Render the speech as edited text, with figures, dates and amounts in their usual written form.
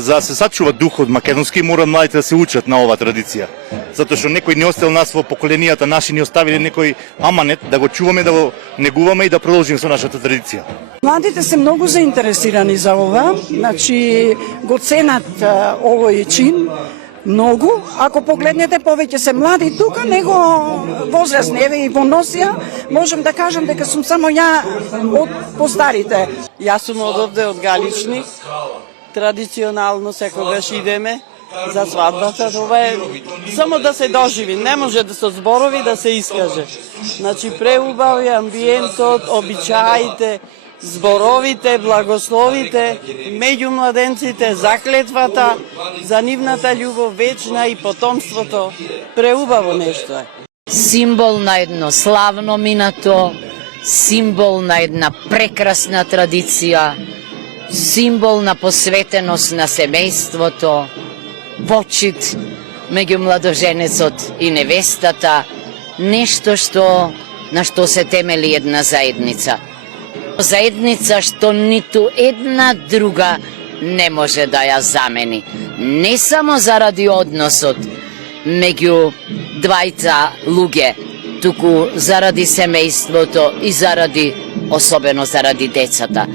За да се сачува духот македонски, мора младите да се учат на оваа традиција. Затоа што некој не остел нас во поколенијата, наши ни оставили некој аманет да го чуваме, да го негуваме и да продолжиме со нашата традиција. Младите се многу заинтересирани за ова, значи го ценат овој чин многу. Ако погледнете, повеќе се млади тука, него возрастни, еве и во Носија, можам да кажам дека сум само ја од постарите. Јас сум од овде, од Галични. Традиционално секогаш идеме за свадбата. Това е само да се доживи, не може да со зборови да се искаже. Значи преубав е амбиентот, обичаите, зборовите, благословите, меѓу младенците, заклетвата, за нивната љубов вечна и потомството. Преубаво нешто е. Символ на едно славно минато, символ на една прекрасна традиција, символ на посветеност на семејството, почит меѓу младоженецот и невестата, нешто на што се темели една заедница. Заедница што ниту една друга не може да ја замени. Не само заради односот меѓу двајца луѓе, туку заради семејството и особено заради децата.